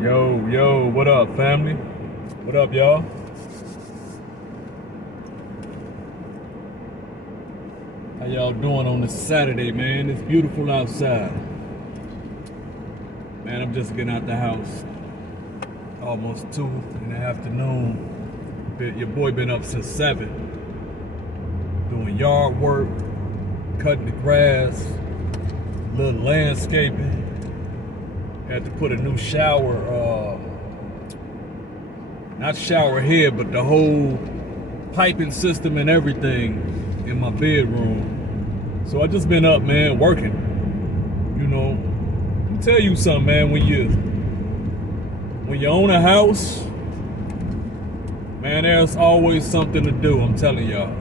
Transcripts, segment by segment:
Yo, what up, family? What up, y'all? How y'all doing on this Saturday, man? It's beautiful outside. Man, I'm just getting out the house. Almost 2 in the afternoon. Your boy been up since 7. Doing yard work, cutting the grass, little landscaping. Had to put a new shower, not shower head, but the whole piping system and everything in my bedroom. So I just been up, man, working. You know, let me tell you something, man. When you own a house, man, there's always something to do. I'm telling y'all.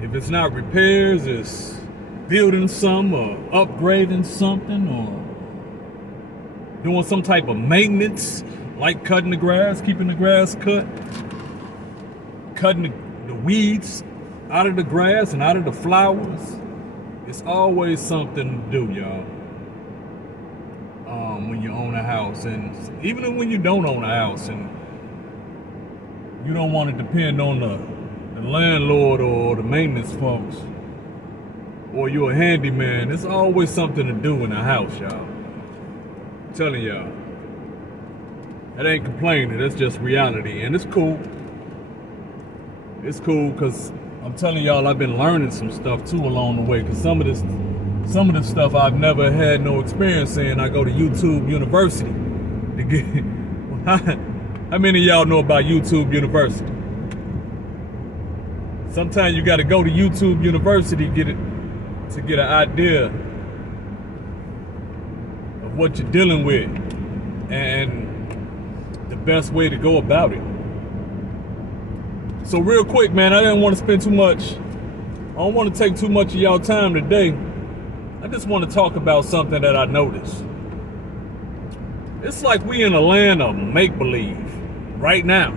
If it's not repairs, it's building some or upgrading something or doing some type of maintenance, like cutting the grass, keeping the grass cut, cutting the weeds out of the grass and out of the flowers. It's always something to do, y'all. When you own a house, and even when you don't own a house and you don't want to depend on the landlord or the maintenance folks, or you're a handyman, there's always something to do in a house, y'all. I'm telling y'all. That ain't complaining, that's just reality. And it's cool. It's cool because I'm telling y'all, I've been learning some stuff too along the way. Because some of this stuff I've never had no experience in. I go to YouTube University to get. How many of y'all know about YouTube University? Sometimes you got to go to YouTube University to get an idea of what you're dealing with and the best way to go about it. So real quick, man, I didn't want to spend too much. I don't want to take too much of y'all time today. I just want to talk about something that I noticed. It's like we in a land of make-believe right now.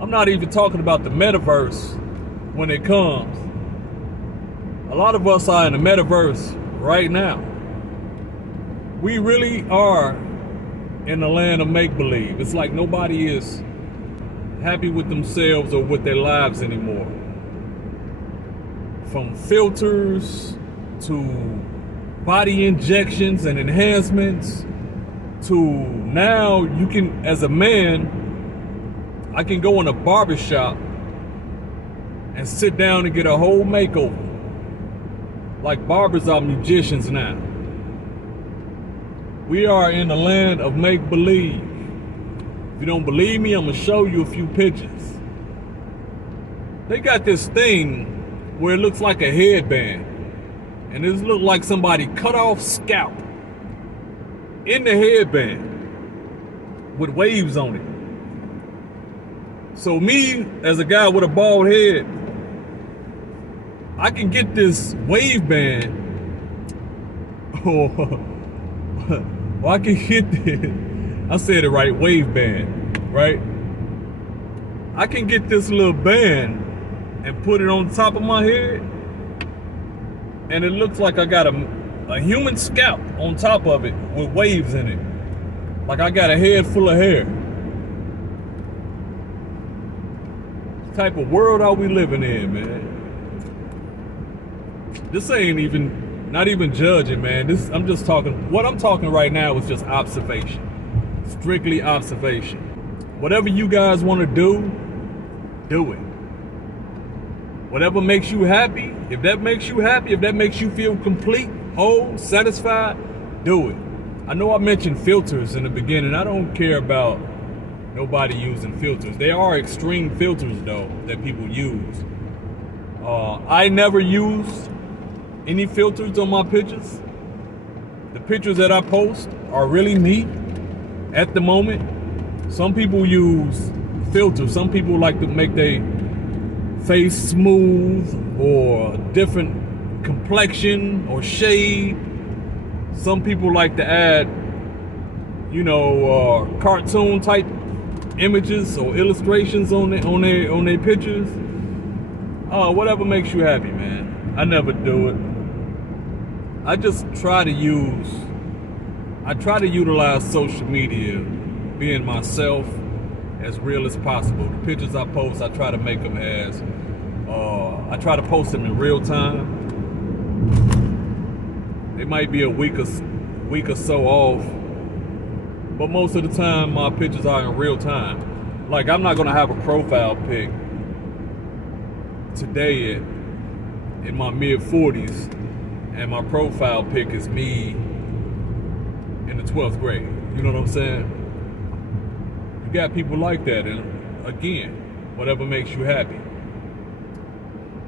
I'm not even talking about the metaverse when it comes. A lot of us are in the metaverse right now. We really are in the land of make-believe. It's like nobody is happy with themselves or with their lives anymore. From filters to body injections and enhancements to now you can, as a man, I can go in a barbershop and sit down and get a whole makeover. Like barbers are magicians now. We are in the land of make-believe. If you don't believe me, I'm gonna show you a few pictures. They got this thing where it looks like a headband. And it looks like somebody cut off scalp in the headband with waves on it. So me, as a guy with a bald head, I can get this wave band, or I can get this, I said it right, wave band, right? I can get this little band and put it on top of my head, and it looks like I got a human scalp on top of it with waves in it. Like I got a head full of hair. What type of world are we living in, man? This ain't even, not even judging, man. I'm just talking, what I'm talking right now is just observation. Strictly observation. Whatever you guys want to do it. Whatever makes you happy, if that makes you happy, if that makes you feel complete, whole, satisfied, do it. I know I mentioned filters in the beginning. I don't care about nobody using filters. There are extreme filters, though, that people use. I never used any filters on my pictures. The pictures that I post are really me at the moment. Some people use filters. Some people like to make their face smooth or different complexion or shade. Some people like to add, cartoon type images or illustrations on their pictures. Whatever makes you happy, man. I never do it. I just try to use I try to utilize social media, being myself, as real as possible. The pictures I post, I try to make them as, I try to post them in real time. They might be a week or so off, but most of the time my pictures are in real time. Like, I'm not gonna have a profile pic today in my mid-40s, and my profile pic is me in the 12th grade. You know what I'm saying? You got people like that, and again, whatever makes you happy.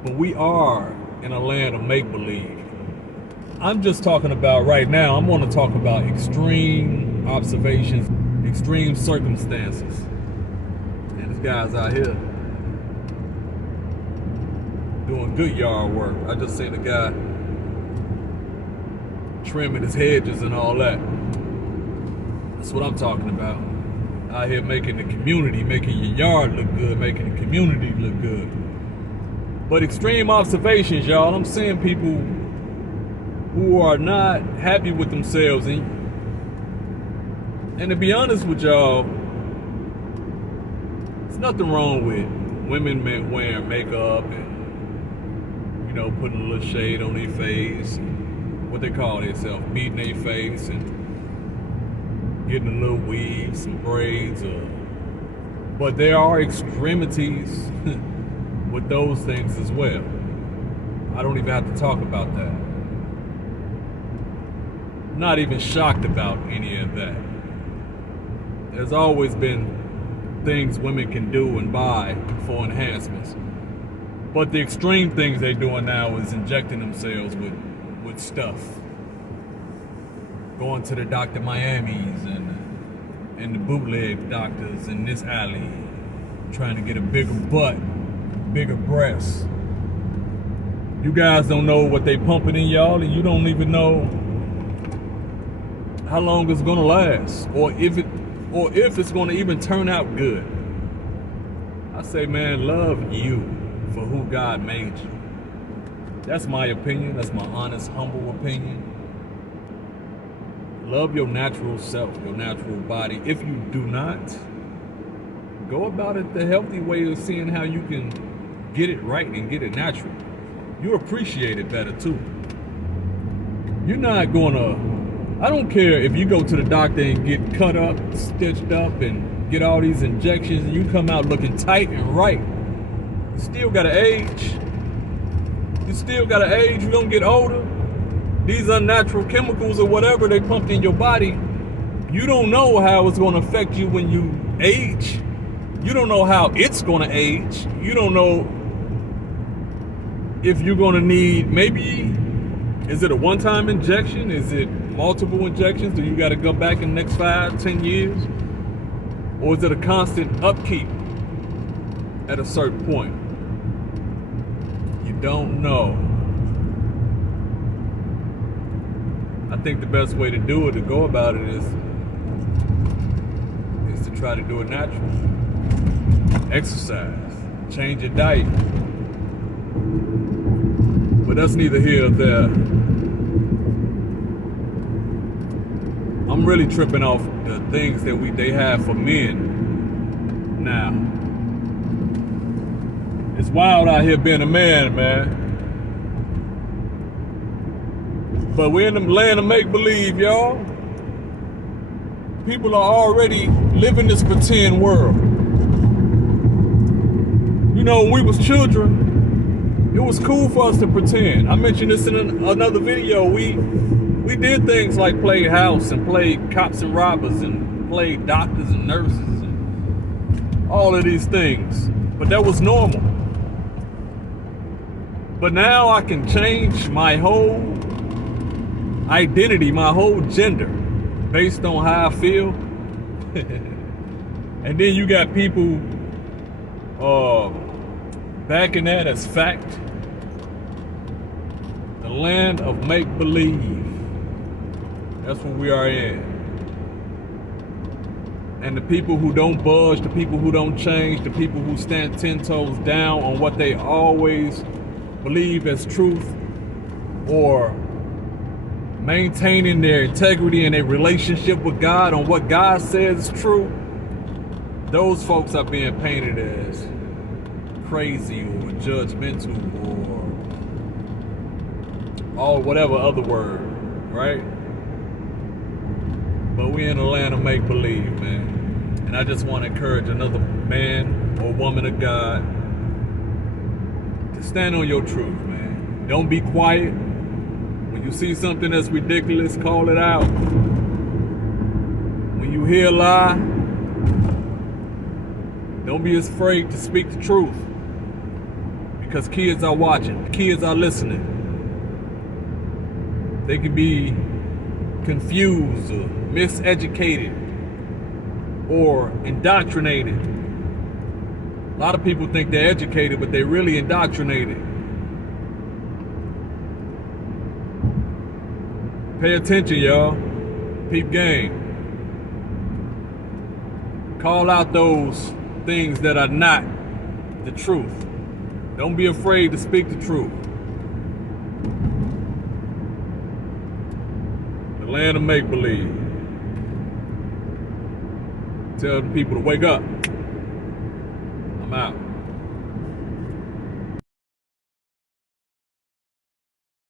But we are in a land of make-believe. I'm just talking about right now, I'm going to talk about extreme observations, extreme circumstances. And this guy's out here doing good yard work. I just seen a guy trimming his hedges and all that. That's what I'm talking about. Out here making the community, making your yard look good, making the community look good. But extreme observations, y'all. I'm seeing people who are not happy with themselves. And to be honest with y'all, there's nothing wrong with women wearing makeup and, you know, putting a little shade on their face, what they call themselves, beating their face, and getting a little weave, some braids. But there are extremities with those things as well. I don't even have to talk about that. Not even shocked about any of that. There's always been things women can do and buy for enhancements. But the extreme things they're doing now is injecting themselves with stuff. Going to the Dr. Miami's and the bootleg doctors in this alley, trying to get a bigger butt, bigger breasts. You guys don't know what they pumping in y'all, and you don't even know how long it's gonna last, or if it's gonna even turn out good. I say, man, love you for who God made you. That's my opinion. That's my honest, humble opinion. Love your natural self, your natural body. If you do not, go about it the healthy way of seeing how you can get it right and get it natural. You appreciate it better too. You're not gonna, I don't care if you go to the doctor and get cut up, stitched up, and get all these injections, and you come out looking tight and right. You still gotta age. You still gotta age. You're gonna get older. These unnatural chemicals or whatever they pumped in your body, you don't know how it's gonna affect you when you age. You don't know how it's gonna age. You don't know if you're gonna need, maybe, is it a one-time injection? Is it multiple injections? Do you gotta go back in the next 5-10 years? Or is it a constant upkeep at a certain point? You don't know. I think the best way to do it, to go about it, is to try to do it natural. Exercise, change your diet. But that's neither here nor there. I'm really tripping off the things that they have for men now. It's wild out here being a man, man. But we're in the land of make-believe, y'all. People are already living this pretend world. You know, when we was children, it was cool for us to pretend. I mentioned this in another video. We did things like play house and play cops and robbers and play doctors and nurses and all of these things. But that was normal. But now I can change my whole identity, my whole gender, based on how I feel. And then you got people backing that as fact. The land of make-believe. That's what we are in. And the people who don't budge, the people who don't change, the people who stand 10 toes down on what they always believe as truth, or maintaining their integrity and their relationship with God on what God says is true, those folks are being painted as crazy or judgmental or whatever other word, right? But we in a land of make-believe, man. And I just want to encourage another man or woman of God to stand on your truth, man. Don't be quiet. When you see something that's ridiculous, call it out. When you hear a lie, don't be afraid to speak the truth. Because kids are watching, kids are listening. They can be confused or miseducated or indoctrinated. A lot of people think they're educated, but they're really indoctrinated. Pay attention, y'all. Peep game. Call out those things that are not the truth. Don't be afraid to speak the truth. The land of make-believe. Tell the people to wake up. I'm out.